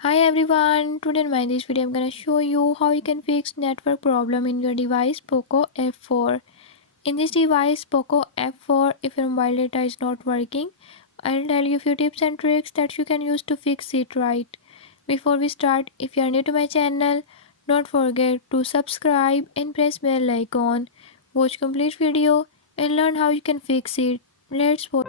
Hi everyone, today in this video I'm gonna show you how you can fix network problem in your device Poco F4. In this device Poco F4, if your mobile data is not working, I'll tell you a few tips and tricks that you can use to fix it right. Before we start, if you are new to my channel, don't forget to subscribe and press bell icon. Watch complete video and learn how you can fix it. Let's watch.